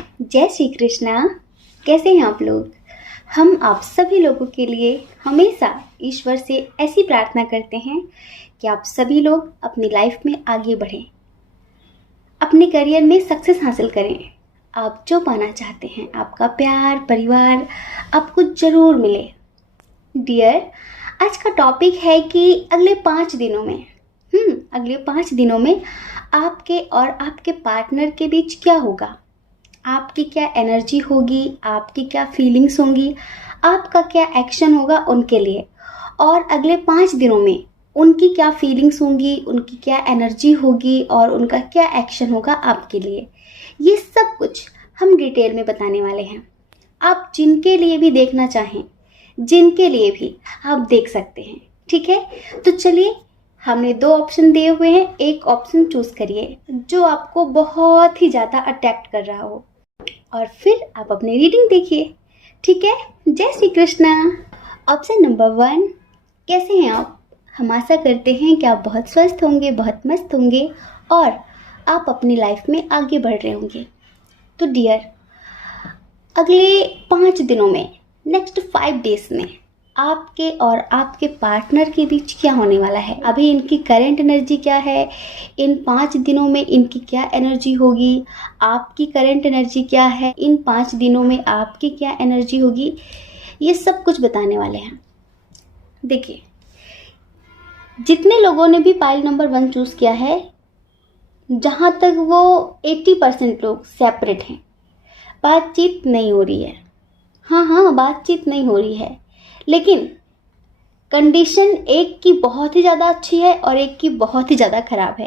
जय श्री कृष्णा। कैसे हैं आप लोग? हम आप सभी लोगों के लिए हमेशा ईश्वर से ऐसी प्रार्थना करते हैं कि आप सभी लोग अपनी लाइफ में आगे बढ़ें, अपने करियर में सक्सेस हासिल करें। आप जो पाना चाहते हैं, आपका प्यार, परिवार आपको ज़रूर मिले। डियर, आज का टॉपिक है कि अगले 5 दिनों में आपके और आपके पार्टनर के बीच क्या होगा। आपकी क्या एनर्जी होगी, आपकी क्या फीलिंग्स होंगी, आपका क्या एक्शन होगा उनके लिए, और अगले 5 दिनों में उनकी क्या फीलिंग्स होंगी, उनकी क्या एनर्जी होगी और उनका क्या एक्शन होगा आपके लिए। ये सब कुछ हम डिटेल में बताने वाले हैं। आप जिनके लिए भी देखना चाहें, जिनके लिए भी आप देख सकते हैं, ठीक है? तो चलिए, हमने 2 ऑप्शन दिए हुए हैं, एक ऑप्शन चूज करिए जो आपको बहुत ही ज़्यादा अट्रैक्ट कर रहा हो और फिर आप अपनी रीडिंग देखिए, ठीक है? जय श्री कृष्णा। ऑप्शन नंबर 1, कैसे हैं आप? हम आशा करते हैं कि आप बहुत स्वस्थ होंगे, बहुत मस्त होंगे और आप अपनी लाइफ में आगे बढ़ रहे होंगे। तो डियर, अगले 5 दिनों में, नेक्स्ट 5 डेज में आपके और आपके पार्टनर के बीच क्या होने वाला है, अभी इनकी करंट एनर्जी क्या है, इन 5 दिनों में इनकी क्या एनर्जी होगी, आपकी करंट एनर्जी क्या है, इन 5 दिनों में आपकी क्या एनर्जी होगी, ये सब कुछ बताने वाले हैं। देखिए, जितने लोगों ने भी पाइल नंबर 1 चूज़ किया है, जहाँ तक वो 80% लोग सेपरेट हैं, बातचीत नहीं हो रही है। हाँ, बातचीत नहीं हो रही है, लेकिन कंडीशन एक की बहुत ही ज़्यादा अच्छी है और एक की बहुत ही ज़्यादा ख़राब है।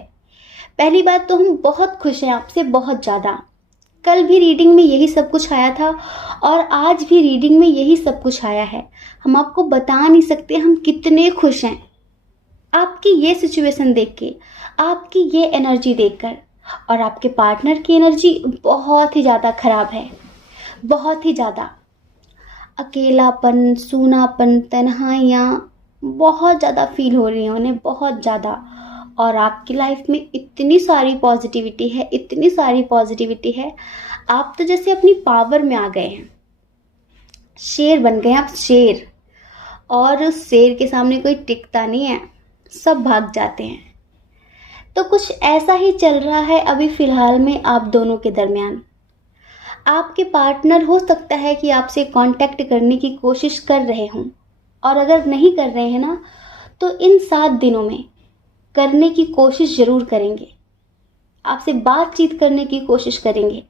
पहली बात तो हम बहुत खुश हैं आपसे, बहुत ज़्यादा। कल भी रीडिंग में यही सब कुछ आया था और आज भी रीडिंग में यही सब कुछ आया है। हम आपको बता नहीं सकते हम कितने खुश हैं आपकी ये सिचुएशन देख के, आपकी ये एनर्जी देखकर। और आपके पार्टनर की एनर्जी बहुत ही ज़्यादा ख़राब है, बहुत ही ज़्यादा। अकेलापन, सूनापन, तन्हाइयाँ बहुत ज़्यादा फील हो रही हैं उन्हें, बहुत ज़्यादा। और आपकी लाइफ में इतनी सारी पॉजिटिविटी है, इतनी सारी पॉजिटिविटी है, आप तो जैसे अपनी पावर में आ गए हैं, शेर बन गए आप, शेर। और उस शेर के सामने कोई टिकता नहीं है, सब भाग जाते हैं। तो कुछ ऐसा ही चल रहा है अभी फ़िलहाल में आप दोनों के दरमियान। आपके पार्टनर हो सकता है कि आपसे कांटेक्ट करने की कोशिश कर रहे हों, और अगर नहीं कर रहे हैं ना, तो इन 7 दिनों में करने की कोशिश ज़रूर करेंगे, आपसे बातचीत करने की कोशिश करेंगे,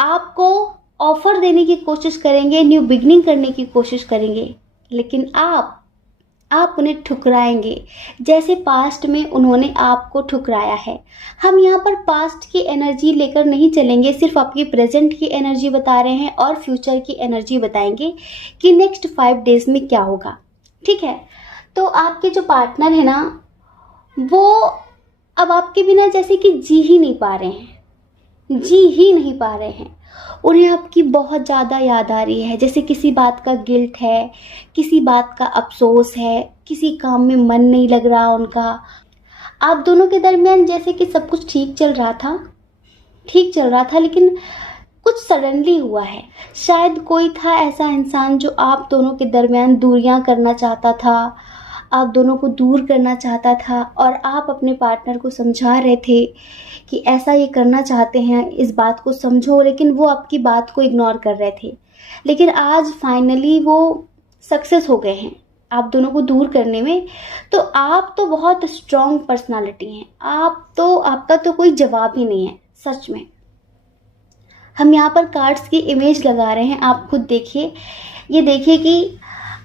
आपको ऑफ़र देने की कोशिश करेंगे, न्यू बिगनिंग करने की कोशिश करेंगे। लेकिन आप उन्हें ठुकराएंगे जैसे पास्ट में उन्होंने आपको ठुकराया है। हम यहाँ पर पास्ट की एनर्जी लेकर नहीं चलेंगे, सिर्फ आपकी प्रेजेंट की एनर्जी बता रहे हैं और फ्यूचर की एनर्जी बताएंगे कि नेक्स्ट 5 डेज में क्या होगा, ठीक है? तो आपके जो पार्टनर है ना, वो अब आपके बिना जैसे कि जी ही नहीं पा रहे हैं। उन्हें आपकी बहुत ज़्यादा याद आ रही है, जैसे किसी बात का गिल्ट है, किसी बात का अफसोस है, किसी काम में मन नहीं लग रहा उनका। आप दोनों के दरमियान जैसे कि सब कुछ ठीक चल रहा था, लेकिन कुछ सडनली हुआ है। शायद कोई था ऐसा इंसान जो आप दोनों के दरमियान दूरियां करना चाहता था, आप दोनों को दूर करना चाहता था, और आप अपने पार्टनर को समझा रहे थे कि ऐसा ये करना चाहते हैं, इस बात को समझो, लेकिन वो आपकी बात को इग्नोर कर रहे थे। लेकिन आज फाइनली वो सक्सेस हो गए हैं आप दोनों को दूर करने में। तो आप तो बहुत स्ट्रॉन्ग पर्सनालिटी हैं, आपका तो कोई जवाब ही नहीं है, सच में। हम यहाँ पर कार्ड्स की इमेज लगा रहे हैं, आप खुद देखिए। ये देखिए कि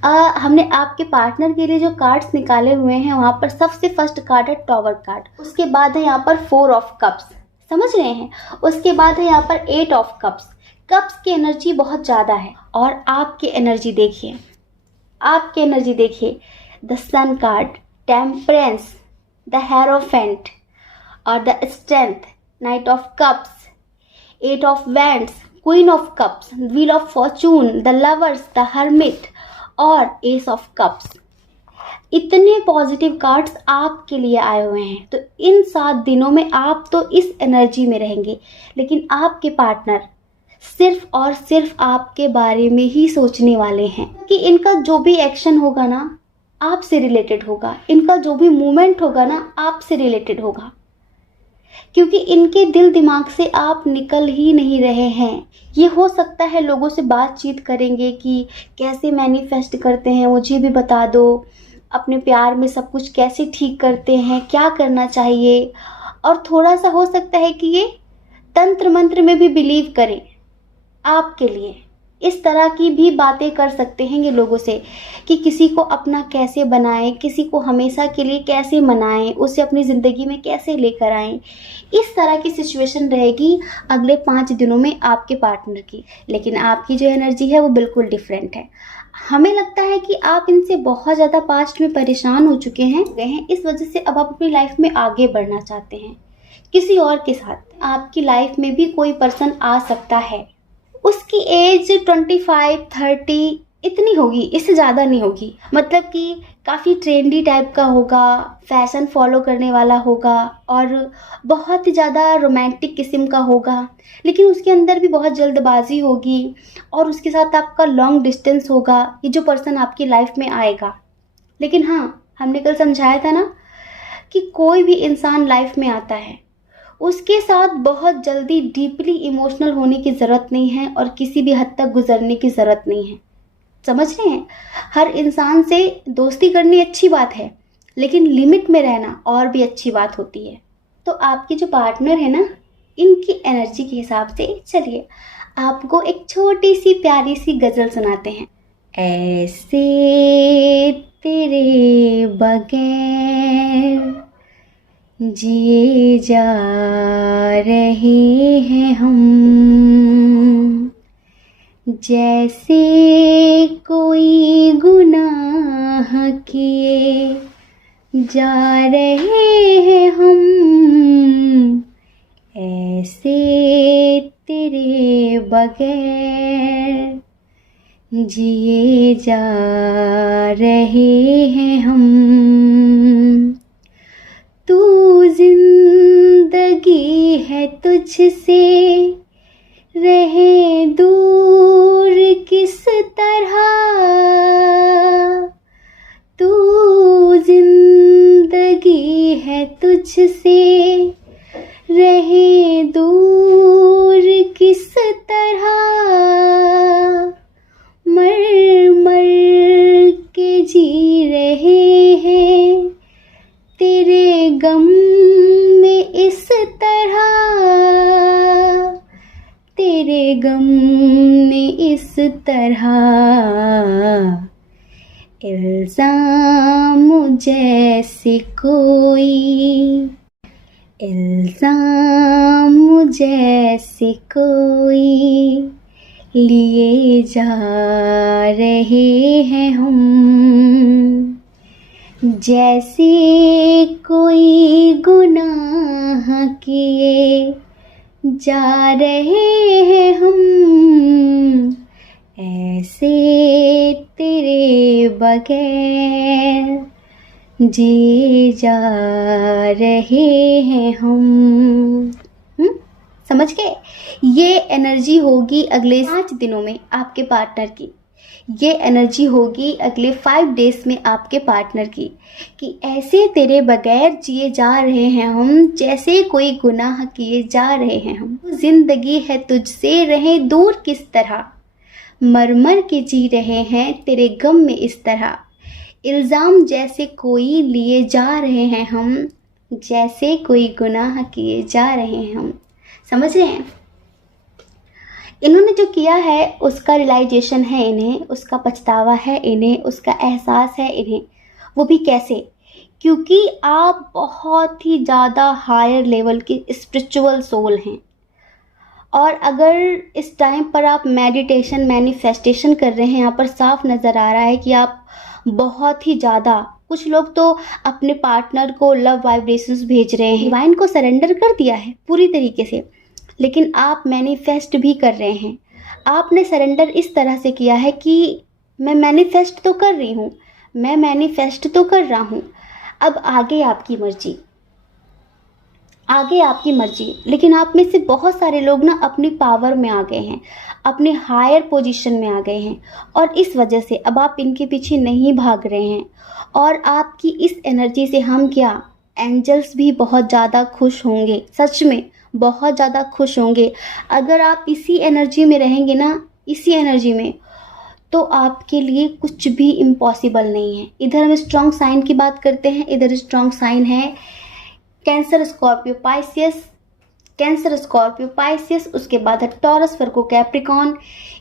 हमने आपके पार्टनर के लिए जो कार्ड्स निकाले हुए हैं, वहाँ पर सबसे फर्स्ट कार्ड है टॉवर कार्ड, उसके बाद है यहाँ पर 4 ऑफ कप्स, समझ रहे हैं? उसके बाद है यहाँ पर 8 ऑफ कप्स। कप्स की एनर्जी बहुत ज़्यादा है। और आपकी एनर्जी देखिए, the sun card, temperance, the hierophant और the strength, knight of cups, 8 of wands, queen of cups, wheel of fortune, the lovers, the hermit और एस ऑफ कप्स। इतने पॉजिटिव कार्ड्स आपके लिए आए हुए हैं। तो इन 7 दिनों में आप तो इस एनर्जी में रहेंगे, लेकिन आपके पार्टनर सिर्फ और सिर्फ आपके बारे में ही सोचने वाले हैं कि इनका जो भी एक्शन होगा ना आपसे रिलेटेड होगा, इनका जो भी मूवमेंट होगा ना आपसे रिलेटेड होगा, क्योंकि इनके दिल दिमाग से आप निकल ही नहीं रहे हैं। ये हो सकता है लोगों से बातचीत करेंगे कि कैसे मैनिफेस्ट करते हैं, मुझे भी बता दो, अपने प्यार में सब कुछ कैसे ठीक करते हैं, क्या करना चाहिए, और थोड़ा सा हो सकता है कि ये तंत्र मंत्र में भी बिलीव करें आपके लिए। इस तरह की भी बातें कर सकते हैं ये लोगों से कि किसी को अपना कैसे बनाएं, किसी को हमेशा के लिए कैसे मनाएं, उसे अपनी ज़िंदगी में कैसे लेकर आएं। इस तरह की सिचुएशन रहेगी अगले 5 दिनों में आपके पार्टनर की। लेकिन आपकी जो एनर्जी है वो बिल्कुल डिफरेंट है। हमें लगता है कि आप इनसे बहुत ज़्यादा पास्ट में परेशान हो चुके हैं, इस वजह से अब आप अपनी लाइफ में आगे बढ़ना चाहते हैं किसी और के साथ। आपकी लाइफ में भी कोई पर्सन आ सकता है, उसकी एज 25-30 इतनी होगी, इससे ज़्यादा नहीं होगी। मतलब कि काफ़ी ट्रेंडी टाइप का होगा, फैशन फॉलो करने वाला होगा और बहुत ही ज़्यादा रोमांटिक किस्म का होगा, लेकिन उसके अंदर भी बहुत जल्दबाजी होगी और उसके साथ आपका लॉन्ग डिस्टेंस होगा, ये जो पर्सन आपकी लाइफ में आएगा। लेकिन हाँ, हमने कल समझाया था ना कि कोई भी इंसान लाइफ में आता है, उसके साथ बहुत जल्दी डीपली इमोशनल होने की ज़रूरत नहीं है और किसी भी हद तक गुजरने की ज़रूरत नहीं है। समझ रहे हैं? हर इंसान से दोस्ती करनी अच्छी बात है, लेकिन लिमिट में रहना और भी अच्छी बात होती है। तो आपके जो पार्टनर है ना, इनकी एनर्जी के हिसाब से चलिए आपको एक छोटी सी प्यारी सी गज़ल सुनाते हैं। ऐसे तेरे बगैर जिए जा रहे हैं हम, जैसे कोई गुनाह किए जा रहे हैं हम। ऐसे तेरे बगैर जिए जा रहे हैं हम। तू जिंदगी है तुझसे रहे दूर किस तरह, तू जिंदगी है तुझसे रहे दूर किस तरह, मर मर के जी रहे हैं तेरे गम में इस तरह, तेरे गम में इस तरह। इल्ज़ाम जैसे कोई, इल्ज़ाम जैसे कोई लिए जा रहे हैं हम, जैसे कोई गुनाह किए जा रहे हैं हम। ऐसे तेरे बगैर जिए जा रहे हैं हम। समझ गए? ये एनर्जी होगी अगले 5 दिनों में आपके पार्टनर की। ये एनर्जी होगी अगले 5 डेज में आपके पार्टनर की कि ऐसे तेरे बगैर जिए जा रहे हैं हम, जैसे कोई गुनाह किए जा रहे हैं हम। जिंदगी है तुझसे रहे दूर किस तरह, मर मर के जी रहे हैं तेरे गम में इस तरह। इल्ज़ाम जैसे कोई लिए जा रहे हैं हम, जैसे कोई गुनाह किए जा रहे हैं हम। समझ रहे हैं? इन्होंने जो किया है उसका रियलाइजेशन है इन्हें, उसका पछतावा है इन्हें, उसका एहसास है इन्हें। वो भी कैसे? क्योंकि आप बहुत ही ज़्यादा हायर लेवल की स्पिरिचुअल सोल हैं, और अगर इस टाइम पर आप मेडिटेशन मैनिफेस्टेशन कर रहे हैं, यहाँ पर साफ नज़र आ रहा है कि आप बहुत ही ज़्यादा, कुछ लोग तो अपने पार्टनर को लव वाइब्रेशंस भेज रहे हैं, डिवाइन को सरेंडर कर दिया है पूरी तरीके से, लेकिन आप मैनिफेस्ट भी कर रहे हैं। आपने सरेंडर इस तरह से किया है कि मैं मैनिफेस्ट तो कर रही हूँ, मैं मैनिफेस्ट तो कर रहा हूँ, अब आगे आपकी मर्जी, आगे आपकी मर्जी। लेकिन आप में से बहुत सारे लोग ना अपनी पावर में आ गए हैं, अपने हायर पोजीशन में आ गए हैं, और इस वजह से अब आप इनके पीछे नहीं भाग रहे हैं। और आपकी इस एनर्जी से हम क्या, एंजल्स भी बहुत ज़्यादा खुश होंगे, सच में बहुत ज़्यादा खुश होंगे। अगर आप इसी एनर्जी में रहेंगे ना, इसी एनर्जी में, तो आपके लिए कुछ भी इम्पॉसिबल नहीं है। इधर हम स्ट्रॉन्ग साइन की बात करते हैं, इधर स्ट्रॉन्ग साइन है कैंसर, स्कॉर्पियो, पाइसियस, कैंसर, स्कॉर्पियो, पाइसियस, उसके बाद है टॉरस, वर्गो, कैप्रिकॉन,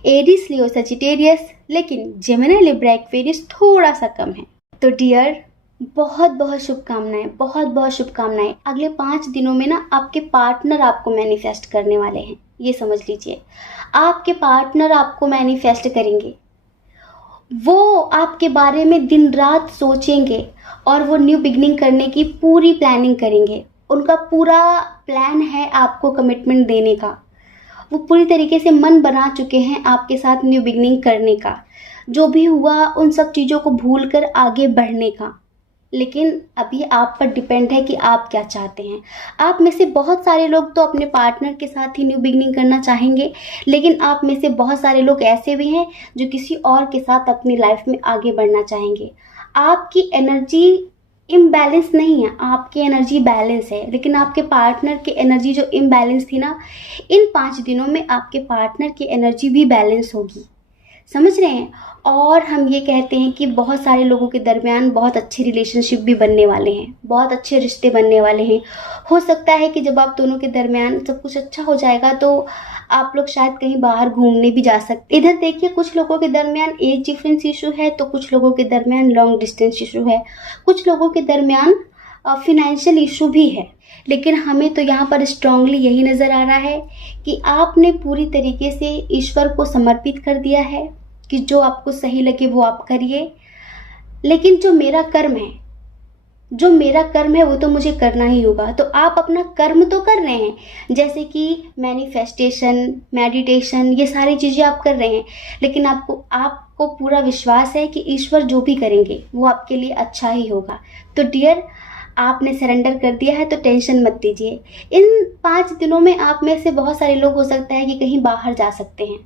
एरीज, लियो, सजिटेरियस, लेकिन जेमिनी, लिब्रा, एक्वेरियस थोड़ा सा कम है। तो डियर, बहुत बहुत शुभकामनाएं, बहुत बहुत शुभकामनाएं। अगले 5 दिनों में ना आपके पार्टनर आपको मैनिफेस्ट करने वाले हैं, ये समझ लीजिए। आपके पार्टनर आपको मैनिफेस्ट करेंगे, वो आपके बारे में दिन रात सोचेंगे और वो न्यू बिगनिंग करने की पूरी प्लानिंग करेंगे। उनका पूरा प्लान है आपको कमिटमेंट देने का। वो पूरी तरीके से मन बना चुके हैं आपके साथ न्यू बिगनिंग करने का, जो भी हुआ उन सब चीज़ों को भूल कर आगे बढ़ने का। लेकिन अभी आप पर डिपेंड है कि आप क्या चाहते हैं। आप में से बहुत सारे लोग तो अपने पार्टनर के साथ ही न्यू बिगनिंग करना चाहेंगे, लेकिन आप में से बहुत सारे लोग ऐसे भी हैं जो किसी और के साथ अपनी लाइफ में आगे बढ़ना चाहेंगे। आपकी एनर्जी इम्बैलेंस नहीं है, आपकी एनर्जी बैलेंस है, लेकिन आपके पार्टनर की एनर्जी जो इम्बैलेंस थी ना, इन 5 दिनों में आपके पार्टनर की एनर्जी भी बैलेंस होगी, समझ रहे हैं। और हम ये कहते हैं कि बहुत सारे लोगों के दरमियान बहुत अच्छे रिलेशनशिप भी बनने वाले हैं, बहुत अच्छे रिश्ते बनने वाले हैं। हो सकता है कि जब आप दोनों के दरमियान सब कुछ अच्छा हो जाएगा तो आप लोग शायद कहीं बाहर घूमने भी जा सकते। इधर देखिए, कुछ लोगों के दरमियान एज डिफरेंस इशू है, तो कुछ लोगों के दरमियान लॉन्ग डिस्टेंस इशू है, कुछ लोगों के दरमियान फिनेंशियल इशू भी है। लेकिन हमें तो यहाँ पर स्ट्रांगली यही नज़र आ रहा है कि आपने पूरी तरीके से ईश्वर को समर्पित कर दिया है कि जो आपको सही लगे वो आप करिए। लेकिन जो मेरा कर्म है, जो मेरा कर्म है वो तो मुझे करना ही होगा। तो आप अपना कर्म तो कर रहे हैं, जैसे कि मैनिफेस्टेशन, मेडिटेशन, ये सारी चीज़ें आप कर रहे हैं, लेकिन आपको पूरा विश्वास है कि ईश्वर जो भी करेंगे वो आपके लिए अच्छा ही होगा। तो डियर, आपने सरेंडर कर दिया है तो टेंशन मत लीजिए। इन 5 दिनों में आप में से बहुत सारे लोग हो सकता है कि कहीं बाहर जा सकते हैं,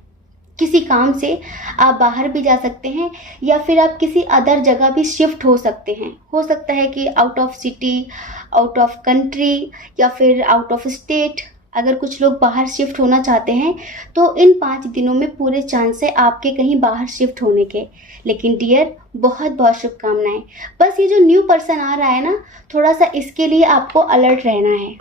किसी काम से आप बाहर भी जा सकते हैं, या फिर आप किसी अदर जगह भी शिफ्ट हो सकते हैं। हो सकता है कि out of city, out of country, या फिर आउट ऑफ स्टेट। अगर कुछ लोग बाहर शिफ्ट होना चाहते हैं तो इन 5 दिनों में पूरे चांस है आपके कहीं बाहर शिफ्ट होने के। लेकिन डियर, बहुत बहुत शुभकामनाएं। बस ये जो न्यू पर्सन आ रहा है ना, थोड़ा सा इसके लिए आपको अलर्ट रहना है।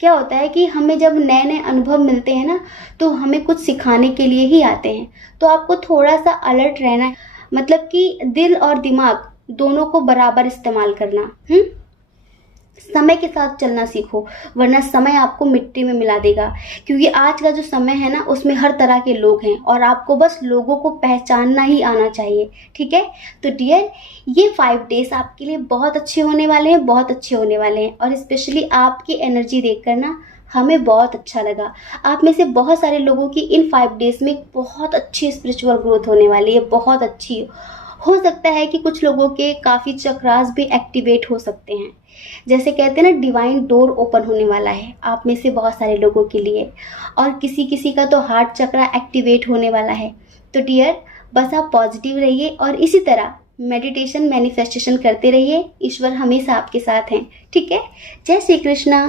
क्या होता है कि हमें जब नए नए अनुभव मिलते हैं ना, तो हमें कुछ सिखाने के लिए ही आते हैं, तो आपको थोड़ा सा अलर्ट रहना है। मतलब कि दिल और दिमाग दोनों को बराबर इस्तेमाल करना। समय के साथ चलना सीखो, वरना समय आपको मिट्टी में मिला देगा। क्योंकि आज का जो समय है ना, उसमें हर तरह के लोग हैं और आपको बस लोगों को पहचानना ही आना चाहिए, ठीक है। तो डियर, ये 5 डेज आपके लिए बहुत अच्छे होने वाले हैं, बहुत अच्छे होने वाले हैं। और स्पेशली आपकी एनर्जी देखकर ना हमें बहुत अच्छा लगा। आप में से बहुत सारे लोगों की इन 5 डेज में बहुत अच्छी स्पिरिचुअल ग्रोथ होने वाली है, बहुत अच्छी। हो सकता है कि कुछ लोगों के काफ़ी चक्रास भी एक्टिवेट हो सकते हैं, जैसे कहते हैं ना, डिवाइन डोर ओपन होने वाला है आप में से बहुत सारे लोगों के लिए। और किसी किसी का तो हार्ट चक्रा एक्टिवेट होने वाला है। तो डियर, बस आप पॉजिटिव रहिए और इसी तरह मेडिटेशन, मैनिफेस्टेशन करते रहिए। ईश्वर हमेशा आपके साथ हैं, ठीक है। जय श्री कृष्णा।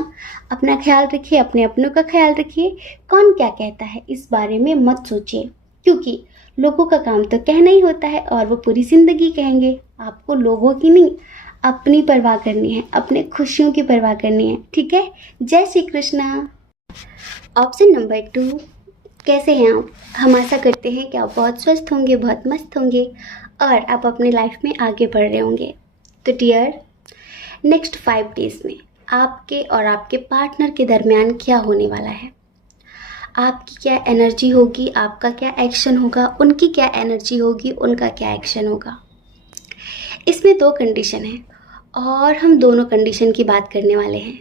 अपना ख्याल रखिए, अपने अपनों का ख्याल रखिए। कौन क्या कहता है इस बारे में मत सोचिए, क्योंकि लोगों का काम तो कहना ही होता है और वो पूरी जिंदगी कहेंगे। आपको लोगों की नहीं, अपनी परवाह करनी है, अपने खुशियों की परवाह करनी है, ठीक है। जय श्री कृष्णा। ऑप्शन नंबर 2, कैसे हैं आप? हम आशा करते हैं कि आप बहुत स्वस्थ होंगे, बहुत मस्त होंगे और आप अपनी लाइफ में आगे बढ़ रहे होंगे। तो डियर, नेक्स्ट 5 डेज में आपके और आपके पार्टनर के दरमियान क्या होने वाला है, आपकी क्या एनर्जी होगी, आपका क्या एक्शन होगा, उनकी क्या एनर्जी होगी, उनका क्या एक्शन होगा। इसमें 2 कंडीशन है और हम दोनों कंडीशन की बात करने वाले हैं।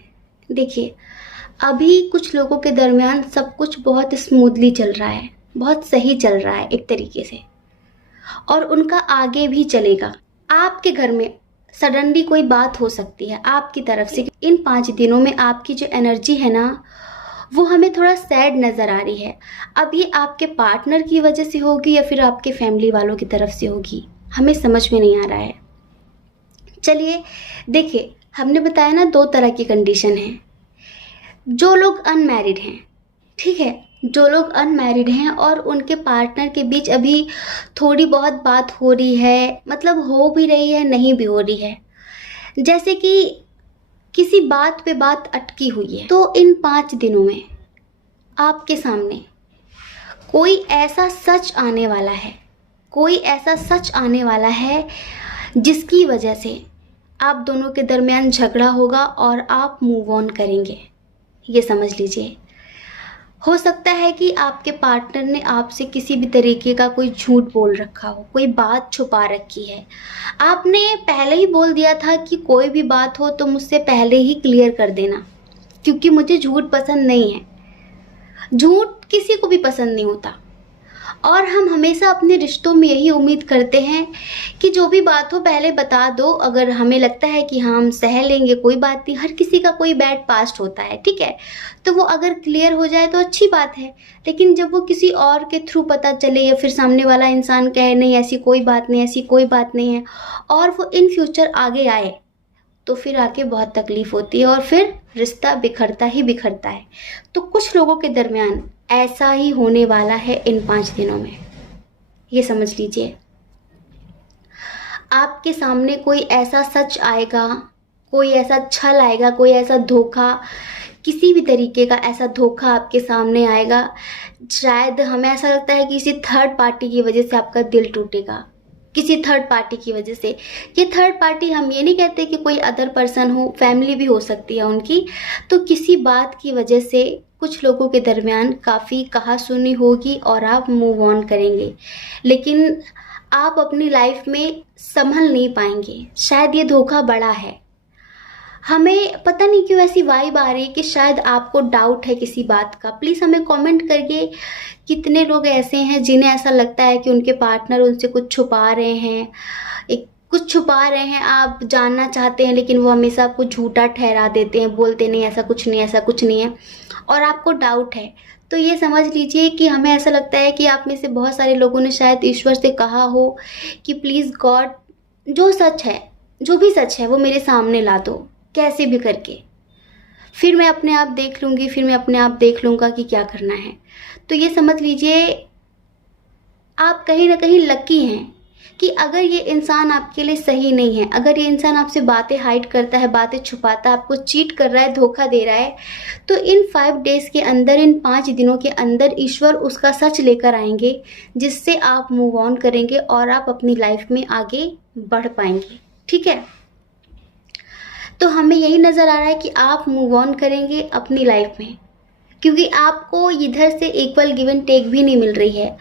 देखिए, अभी कुछ लोगों के दरमियान सब कुछ बहुत स्मूथली चल रहा है, बहुत सही चल रहा है एक तरीके से, और उनका आगे भी चलेगा। आपके घर में सडनली कोई बात हो सकती है आपकी तरफ से। इन 5 दिनों में आपकी जो एनर्जी है ना, वो हमें थोड़ा सैड नज़र आ रही है। अब ये आपके पार्टनर की वजह से होगी या फिर आपके फैमिली वालों की तरफ से होगी, हमें समझ में नहीं आ रहा है। चलिए देखिए, हमने बताया ना 2 तरह की कंडीशन है। जो लोग अनमैरिड हैं, ठीक है, जो लोग अनमैरिड हैं और उनके पार्टनर के बीच अभी थोड़ी बहुत बात हो रही है, मतलब हो भी रही है नहीं भी हो रही है, जैसे कि किसी बात पे बात अटकी हुई है, तो इन 5 दिनों में आपके सामने कोई ऐसा सच आने वाला है, कोई ऐसा सच आने वाला है जिसकी वजह से आप दोनों के दरमियान झगड़ा होगा और आप मूव ऑन करेंगे। ये समझ लीजिए। हो सकता है कि आपके पार्टनर ने आपसे किसी भी तरीके का कोई झूठ बोल रखा हो, कोई बात छुपा रखी है। आपने पहले ही बोल दिया था कि कोई भी बात हो तो मुझसे पहले ही क्लियर कर देना, क्योंकि मुझे झूठ पसंद नहीं है। झूठ किसी को भी पसंद नहीं होता और हम हमेशा अपने रिश्तों में यही उम्मीद करते हैं कि जो भी बात हो पहले बता दो। अगर हमें लगता है कि हाँ हम सह लेंगे, कोई बात नहीं, हर किसी का कोई बैड पास्ट होता है, ठीक है, तो वो अगर क्लियर हो जाए तो अच्छी बात है। लेकिन जब वो किसी और के थ्रू पता चले या फिर सामने वाला इंसान कहे नहीं ऐसी कोई बात नहीं, ऐसी कोई बात नहीं है, और वो इन फ्यूचर आगे आए, तो फिर आके बहुत तकलीफ होती है और फिर रिश्ता बिखरता ही बिखरता है। तो कुछ लोगों के दरमियान ऐसा ही होने वाला है इन 5 दिनों में, ये समझ लीजिए। आपके सामने कोई ऐसा सच आएगा, कोई ऐसा छल आएगा, कोई ऐसा धोखा, किसी भी तरीके का ऐसा धोखा आपके सामने आएगा। शायद हमें ऐसा लगता है कि किसी थर्ड पार्टी की वजह से आपका दिल टूटेगा, किसी थर्ड पार्टी की वजह से। ये थर्ड पार्टी हम ये नहीं कहते कि कोई अदर पर्सन हो, फैमिली भी हो सकती है उनकी। तो किसी बात की वजह से कुछ लोगों के दरमियान काफ़ी कहासुनी होगी और आप मूव ऑन करेंगे, लेकिन आप अपनी लाइफ में संभल नहीं पाएंगे। शायद ये धोखा बड़ा है। हमें पता नहीं क्यों ऐसी वाइब आ रही है कि शायद आपको डाउट है किसी बात का। प्लीज़ हमें कमेंट करिए कितने लोग ऐसे हैं जिन्हें ऐसा लगता है कि उनके पार्टनर उनसे कुछ छुपा रहे हैं, कुछ छुपा रहे हैं, आप जानना चाहते हैं लेकिन वो हमेशा आपको झूठा ठहरा देते हैं, बोलते नहीं ऐसा कुछ नहीं, ऐसा कुछ नहीं है, और आपको डाउट है। तो ये समझ लीजिए कि हमें ऐसा लगता है कि आप में से बहुत सारे लोगों ने शायद ईश्वर से कहा हो कि प्लीज़ गॉड, जो सच है, जो भी सच है वो मेरे सामने ला दो कैसे भी करके, फिर मैं अपने आप देख लूँगी, फिर मैं अपने आप देख लूँगा कि क्या करना है। तो ये समझ लीजिए आप कहीं ना कहीं लकी हैं कि अगर ये इंसान आपके लिए सही नहीं है, अगर ये इंसान आपसे बातें हाइड करता है, बातें छुपाता है, आपको चीट कर रहा है, धोखा दे रहा है, तो इन 5 डेज़ के अंदर, इन 5 दिनों के अंदर ईश्वर उसका सच लेकर आएंगे, जिससे आप मूव ऑन करेंगे और आप अपनी लाइफ में आगे बढ़ पाएंगे। ठीक है, तो हमें यही नज़र आ रहा है कि आप मूव ऑन करेंगे अपनी लाइफ में, क्योंकि आपको इधर से इक्वल गिव एंड टेक भी नहीं मिल रही है।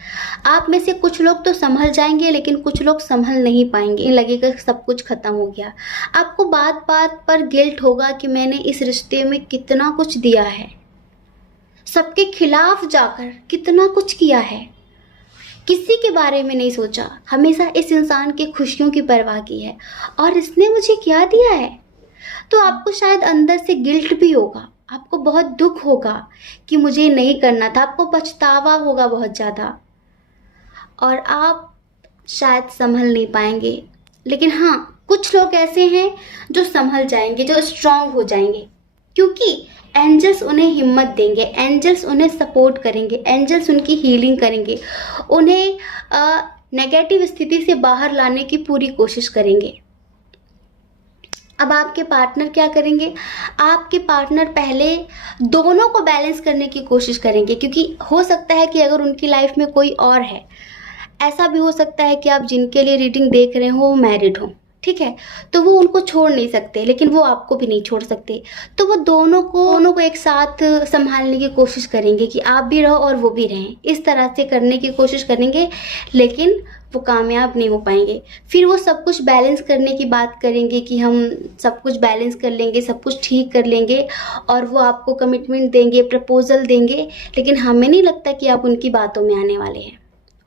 आप में से कुछ लोग तो संभल जाएंगे लेकिन कुछ लोग संभल नहीं पाएंगे, लगेगा सब कुछ ख़त्म हो गया। आपको बात बात पर गिल्ट होगा कि मैंने इस रिश्ते में कितना कुछ दिया है, सबके खिलाफ जाकर कितना कुछ किया है, किसी के बारे में नहीं सोचा, हमेशा इस इंसान की खुशियों की परवाह की है और इसने मुझे क्या दिया है। तो आपको शायद अंदर से गिल्ट भी होगा, आपको बहुत दुख होगा कि मुझे नहीं करना था, आपको पछतावा होगा बहुत ज़्यादा और आप शायद संभल नहीं पाएंगे। लेकिन हाँ, कुछ लोग ऐसे हैं जो संभल जाएंगे, जो स्ट्रांग हो जाएंगे, क्योंकि एंजल्स उन्हें हिम्मत देंगे, एंजल्स उन्हें सपोर्ट करेंगे, एंजल्स उनकी हीलिंग करेंगे, उन्हें नेगेटिव स्थिति से बाहर लाने की पूरी कोशिश करेंगे। अब आपके पार्टनर क्या करेंगे? आपके पार्टनर पहले दोनों को बैलेंस करने की कोशिश करेंगे, क्योंकि हो सकता है कि अगर उनकी लाइफ में कोई और है, ऐसा भी हो सकता है कि आप जिनके लिए रीडिंग देख रहे हो वो मैरिड हो, ठीक है, तो वो उनको छोड़ नहीं सकते लेकिन वो आपको भी नहीं छोड़ सकते। तो वो दोनों को एक साथ संभालने की कोशिश करेंगे कि आप भी रहो और वो भी रहें, इस तरह से करने की कोशिश करेंगे, लेकिन वो कामयाब नहीं हो पाएंगे। फिर वो सब कुछ बैलेंस करने की बात करेंगे कि हम सब कुछ बैलेंस कर लेंगे, सब कुछ ठीक कर लेंगे, और वो आपको कमिटमेंट देंगे, प्रपोजल देंगे, लेकिन हमें नहीं लगता कि आप उनकी बातों में आने वाले हैं।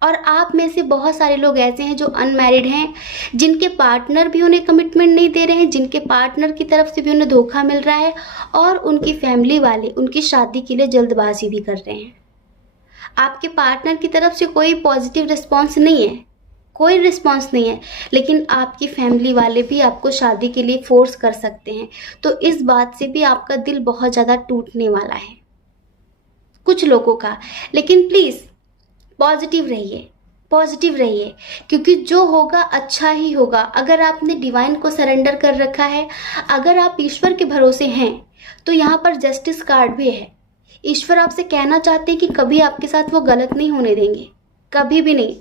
और आप में से बहुत सारे लोग ऐसे हैं जो अनमैरिड हैं, जिनके पार्टनर भी उन्हें कमिटमेंट नहीं दे रहे हैं, जिनके पार्टनर की तरफ से भी उन्हें धोखा मिल रहा है, और उनकी फैमिली वाले उनकी शादी के लिए जल्दबाजी भी कर रहे हैं। आपके पार्टनर की तरफ से कोई पॉजिटिव रिस्पॉन्स नहीं है, कोई रिस्पॉन्स नहीं है, लेकिन आपकी फैमिली वाले भी आपको शादी के लिए फोर्स कर सकते हैं। तो इस बात से भी आपका दिल बहुत ज़्यादा टूटने वाला है कुछ लोगों का। लेकिन प्लीज़ पॉजिटिव रहिए, पॉजिटिव रहिए, क्योंकि जो होगा अच्छा ही होगा। अगर आपने डिवाइन को सरेंडर कर रखा है, अगर आप ईश्वर के भरोसे हैं, तो यहाँ पर जस्टिस कार्ड भी है। ईश्वर आपसे कहना चाहते हैं कि कभी आपके साथ वो गलत नहीं होने देंगे, कभी भी नहीं।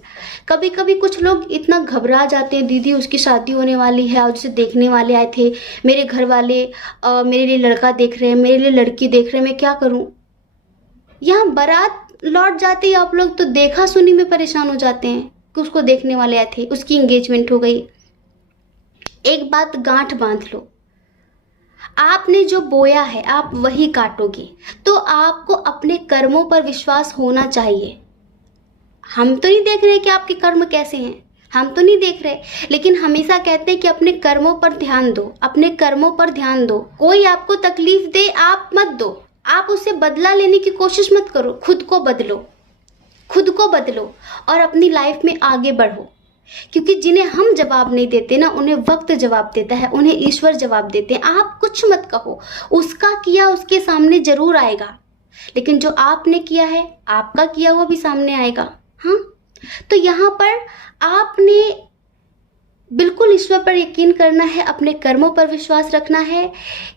कभी कभी कुछ लोग इतना घबरा जाते हैं, दीदी उसकी शादी होने वाली है और जिसे देखने वाले आए थे, मेरे घर वाले मेरे लिए लड़का देख रहे हैं, मेरे लिए लड़की देख रहे हैं, मैं क्या करूं। यहाँ बारात लौट जाते ही आप लोग तो देखा सुनी में परेशान हो जाते हैं कि उसको देखने वाले आए थे, उसकी एंगेजमेंट हो गई। एक बात गांठ बांध लो, आपने जो बोया है आप वही काटोगे। तो आपको अपने कर्मों पर विश्वास होना चाहिए। हम तो नहीं देख रहे कि आपके कर्म कैसे हैं, हम तो नहीं देख रहे, लेकिन हमेशा कहते हैं कि अपने कर्मों पर ध्यान दो, अपने कर्मों पर ध्यान दो। कोई आपको तकलीफ दे आप मत दो, आप उससे बदला लेने की कोशिश मत करो, खुद को बदलो, खुद को बदलो और अपनी लाइफ में आगे बढ़ो। क्योंकि जिन्हें हम जवाब नहीं देते ना, उन्हें वक्त जवाब देता है, उन्हें ईश्वर जवाब देते हैं। आप कुछ मत कहो, उसका किया उसके सामने जरूर आएगा, लेकिन जो आपने किया है आपका किया हुआ भी सामने आएगा। हाँ, तो यहाँ पर आपने बिल्कुल ईश्वर पर यकीन करना है, अपने कर्मों पर विश्वास रखना है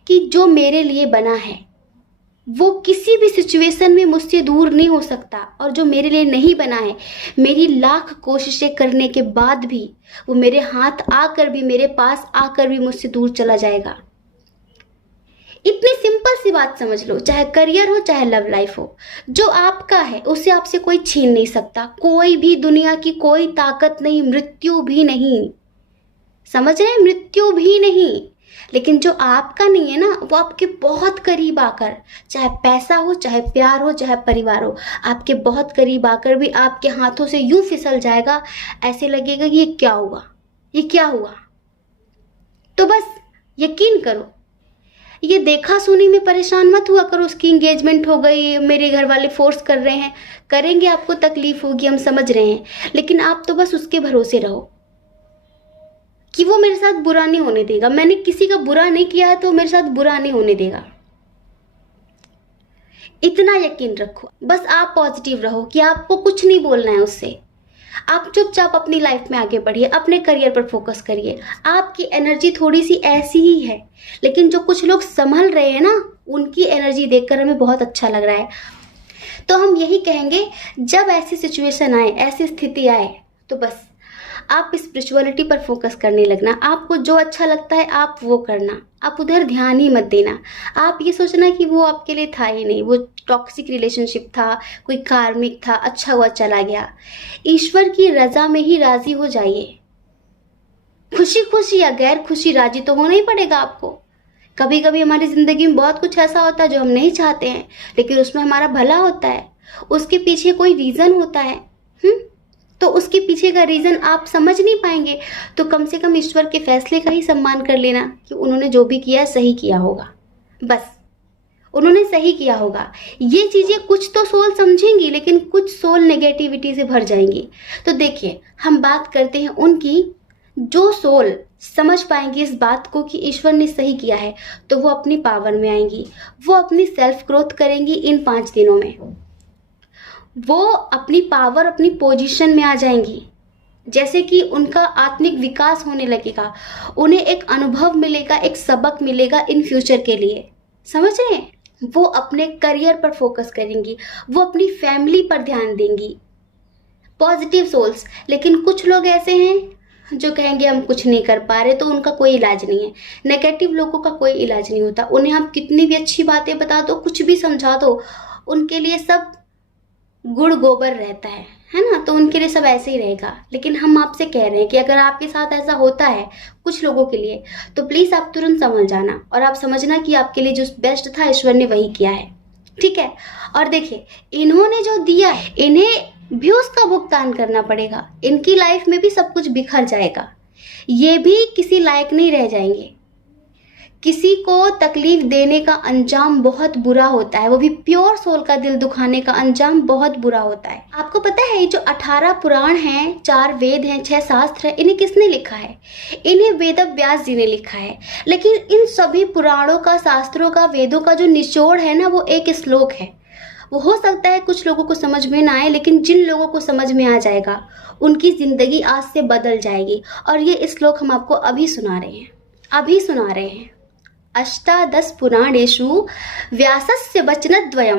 कि जो मेरे लिए बना है वो किसी भी सिचुएशन में मुझसे दूर नहीं हो सकता, और जो मेरे लिए नहीं बना है, मेरी लाख कोशिशें करने के बाद भी वो मेरे हाथ आकर भी, मेरे पास आकर भी मुझसे दूर चला जाएगा। इतनी सिंपल सी बात समझ लो, चाहे करियर हो चाहे लव लाइफ हो, जो आपका है उसे आपसे कोई छीन नहीं सकता, कोई भी, दुनिया की कोई ताकत नहीं, मृत्यु भी नहीं, समझ रहे हैं, मृत्यु भी नहीं। लेकिन जो आपका नहीं है ना, वो आपके बहुत करीब आकर, चाहे पैसा हो चाहे प्यार हो चाहे परिवार हो, आपके बहुत करीब आकर भी आपके हाथों से यूं फिसल जाएगा, ऐसे लगेगा कि ये क्या हुआ, ये क्या हुआ। तो बस यकीन करो, ये देखा सुनी में परेशान मत हुआ करो, उसकी एंगेजमेंट हो गई, मेरे घर वाले फोर्स कर रहे हैं, करेंगे, आपको तकलीफ होगी, हम समझ रहे हैं, लेकिन आप तो बस उसके भरोसे रहो कि वो मेरे साथ बुरा नहीं होने देगा। मैंने किसी का बुरा नहीं किया है तो मेरे साथ बुरा नहीं होने देगा, इतना यकीन रखो। बस आप पॉजिटिव रहो कि आपको कुछ नहीं बोलना है उससे, आप चुपचाप अपनी लाइफ में आगे बढ़िए, अपने करियर पर फोकस करिए। आपकी एनर्जी थोड़ी सी ऐसी ही है, लेकिन जो कुछ लोग संभल रहे हैं ना, उनकी एनर्जी देखकर हमें बहुत अच्छा लग रहा है। तो हम यही कहेंगे, जब ऐसी सिचुएशन आए, ऐसी स्थिति आए, तो बस आप स्पिरिचुअलिटी पर फोकस करने लगना। आपको जो अच्छा लगता है आप वो करना, आप उधर ध्यान ही मत देना। आप ये सोचना कि वो आपके लिए था ही नहीं, वो टॉक्सिक रिलेशनशिप था, कोई कार्मिक था, अच्छा हुआ चला गया। ईश्वर की रजा में ही राजी हो जाइए। खुशी खुशी या गैर खुशी राजी तो होना ही पड़ेगा आपको। कभी कभी हमारी जिंदगी में बहुत कुछ ऐसा होता है जो हम नहीं चाहते हैं, लेकिन उसमें हमारा भला होता है, उसके पीछे कोई रीजन होता है। तो उसके पीछे का रीजन आप समझ नहीं पाएंगे, तो कम से कम ईश्वर के फैसले का ही सम्मान कर लेना कि उन्होंने जो भी किया सही किया होगा, बस उन्होंने सही किया होगा। ये चीजें कुछ तो सोल समझेंगी, लेकिन कुछ सोल नेगेटिविटी से भर जाएंगी। तो देखिए, हम बात करते हैं उनकी, जो सोल समझ पाएंगी इस बात को कि ईश्वर ने सही किया है, तो वो अपनी पावर में आएंगी, वो अपनी सेल्फ ग्रोथ करेंगी। इन 5 दिनों में वो अपनी पावर, अपनी पोजीशन में आ जाएंगी, जैसे कि उनका आत्मिक विकास होने लगेगा, उन्हें एक अनुभव मिलेगा, एक सबक मिलेगा इन फ्यूचर के लिए, समझ रहे हैं। वो अपने करियर पर फोकस करेंगी, वो अपनी फैमिली पर ध्यान देंगी, पॉजिटिव सोल्स। लेकिन कुछ लोग ऐसे हैं जो कहेंगे हम कुछ नहीं कर पा रहे, तो उनका कोई इलाज नहीं है। नेगेटिव लोगों का कोई इलाज नहीं होता, उन्हें हम कितनी भी अच्छी बातें बता दो, कुछ भी समझा दो, उनके लिए सब गुड़ गोबर रहता है ना, तो उनके लिए सब ऐसे ही रहेगा। लेकिन हम आपसे कह रहे हैं कि अगर आपके साथ ऐसा होता है कुछ लोगों के लिए, तो प्लीज आप तुरंत समझ जाना और आप समझना कि आपके लिए जो बेस्ट था ईश्वर ने वही किया है, ठीक है। और देखिए, इन्होंने जो दिया है, इन्हें भी उसका भुगतान करना पड़ेगा। इनकी लाइफ में भी सब कुछ बिखर जाएगा, ये भी किसी लायक नहीं रह जाएंगे। किसी को तकलीफ देने का अंजाम बहुत बुरा होता है, वो भी प्योर सोल का दिल दुखाने का अंजाम बहुत बुरा होता है। आपको पता है ये जो 18 पुराण हैं, 4 वेद हैं, 6 शास्त्र हैं, इन्हें किसने लिखा है? इन्हें वेद व्यास जी ने लिखा है। लेकिन इन सभी पुराणों का, शास्त्रों का, वेदों का जो निचोड़ है ना, वो एक श्लोक है। वो हो सकता है कुछ लोगों को समझ में ना आए, लेकिन जिन लोगों को समझ में आ जाएगा उनकी जिंदगी आज से बदल जाएगी। और ये श्लोक हम आपको अभी सुना रहे हैं। अष्टादश पुराणेषु व्यासस्य वचनद्वयम्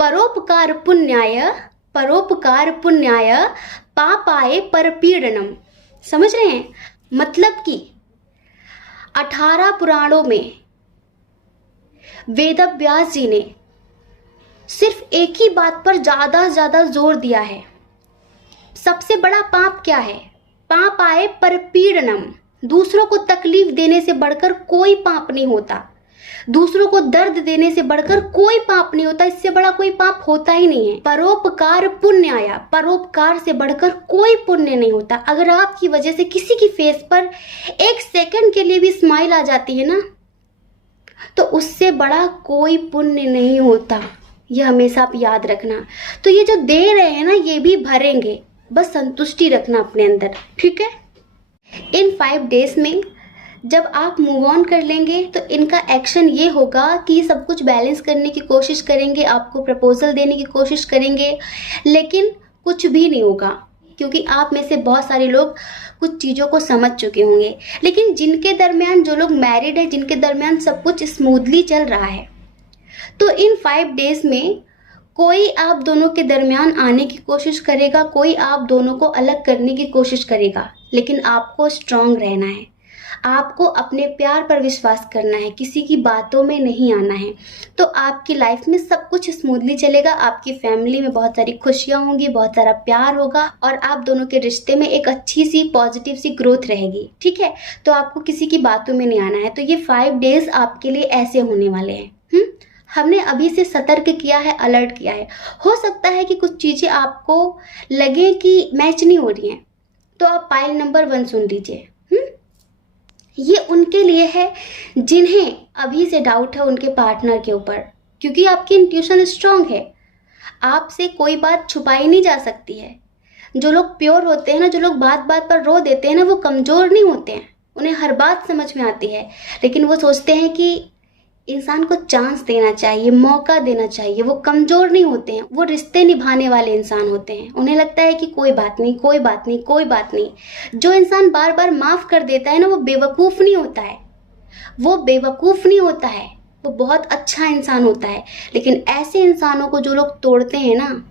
परोपकार पुण्याय पापाय परपीडनम। समझ रहे हैं? मतलब कि 18 पुराणों में वेद व्यास जी ने सिर्फ एक ही बात पर ज्यादा से ज्यादा जोर दिया है। सबसे बड़ा पाप क्या है? पापाय परपीडनम। दूसरों को तकलीफ देने से बढ़कर कोई पाप नहीं होता। दूसरों को दर्द देने से बढ़कर कोई पाप नहीं होता। इससे बड़ा कोई पाप होता ही नहीं है। परोपकार पुण्याय, परोपकार से बढ़कर कोई पुण्य नहीं होता। अगर आपकी वजह से किसी की फेस पर 1 सेकंड के लिए भी स्माइल आ जाती है ना, तो उससे बड़ा कोई पुण्य नहीं होता। यह हमेशा आप याद रखना। तो ये जो दे रहे हैं ना, ये भी भरेंगे, बस संतुष्टि रखना अपने अंदर, ठीक है? इन 5 डेज में जब आप मूव ऑन कर लेंगे तो इनका एक्शन ये होगा कि ये सब कुछ बैलेंस करने की कोशिश करेंगे, आपको प्रपोजल देने की कोशिश करेंगे, लेकिन कुछ भी नहीं होगा, क्योंकि आप में से बहुत सारे लोग कुछ चीज़ों को समझ चुके होंगे। लेकिन जिनके दरमियान, जो लोग मैरिड है, जिनके दरमियान सब कुछ स्मूथली चल रहा है, तो इन 5 डेज में कोई आप दोनों के दरमियान आने की कोशिश करेगा, कोई आप दोनों को अलग करने की कोशिश करेगा, लेकिन आपको स्ट्रांग रहना है। आपको अपने प्यार पर विश्वास करना है, किसी की बातों में नहीं आना है। तो आपकी लाइफ में सब कुछ स्मूथली चलेगा। आपकी फैमिली में बहुत सारी खुशियां होंगी, बहुत सारा प्यार होगा, और आप दोनों के रिश्ते में एक अच्छी सी पॉजिटिव सी ग्रोथ रहेगी, ठीक है? तो आपको किसी की बातों में नहीं आना है। तो ये 5 डेज आपके लिए ऐसे होने वाले हैं। हमने अभी से सतर्क किया है, अलर्ट किया है। हो सकता है कि कुछ चीज़ें आपको लगे कि मैच नहीं हो रही हैं, तो आप पाइल नंबर 1 सुन लीजिए। ये उनके लिए है जिन्हें अभी से डाउट है उनके पार्टनर के ऊपर, क्योंकि आपकी इंट्यूशन स्ट्रांग है। आपसे कोई बात छुपाई नहीं जा सकती है। जो लोग प्योर होते हैं ना, जो लोग बात बात पर रो देते हैं ना, वो कमज़ोर नहीं होते हैं। उन्हें हर बात समझ में आती है, लेकिन वो सोचते हैं कि इंसान को चांस देना चाहिए, मौका देना चाहिए। वो कमज़ोर नहीं होते हैं, वो रिश्ते निभाने वाले इंसान होते हैं। उन्हें लगता है कि कोई बात नहीं, कोई बात नहीं, कोई बात नहीं। जो इंसान बार बार माफ़ कर देता है ना, वो बेवकूफ़ नहीं होता है, वो बेवकूफ़ नहीं होता है, वो बहुत अच्छा इंसान होता है। लेकिन ऐसे इंसानों को जो लोग तोड़ते हैं ना,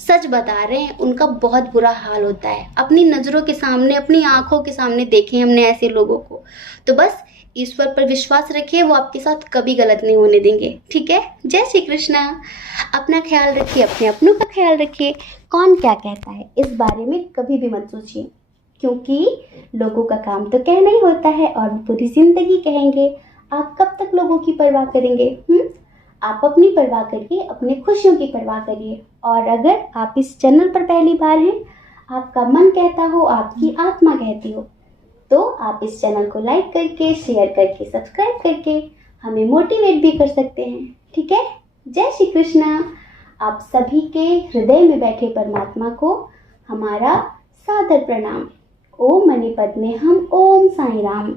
सच बता रहे हैं, उनका बहुत बुरा हाल होता है। अपनी नज़रों के सामने, अपनी आंखों के सामने देखे हमने ऐसे लोगों को। तो बस ईश्वर पर विश्वास रखिए, वो आपके साथ कभी गलत नहीं होने देंगे, ठीक है? जय श्री कृष्णा। अपना ख्याल रखिए, अपने अपनों का ख्याल रखिए। कौन क्या कहता है इस बारे में कभी भी मत सोचिए, क्योंकि लोगों का काम तो कहना ही होता है, और पूरी जिंदगी कहेंगे। आप कब तक लोगों की परवाह करेंगे? आप अपनी परवाह करिए, अपने खुशियों की परवाह करिए। और अगर आप इस चैनल पर पहली बार हैं, आपका मन कहता हो, आपकी आत्मा कहती हो, तो आप इस चैनल को लाइक करके, शेयर करके, सब्सक्राइब करके हमें मोटिवेट भी कर सकते हैं, ठीक है? जय श्री कृष्णा। आप सभी के हृदय में बैठे परमात्मा को हमारा सादर प्रणाम। ओम मणिपद में हम ओम साईं राम।